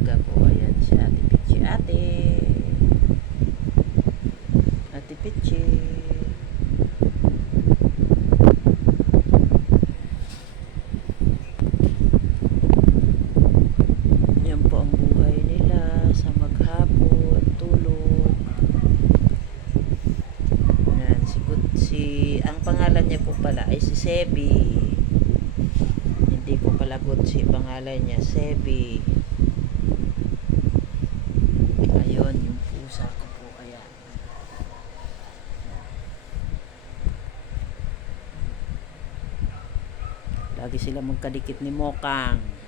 umaga po. Ayan si Ate Pichi. Ate. Ate Pichi. Po ang nila sa maghapon, tulog. Yan, si, si, ang pangalan niya po pala ay si Sebi. Hindi ko palagot si pangalan niya, Sebi. Lagi sila magkadikit ni Mokang.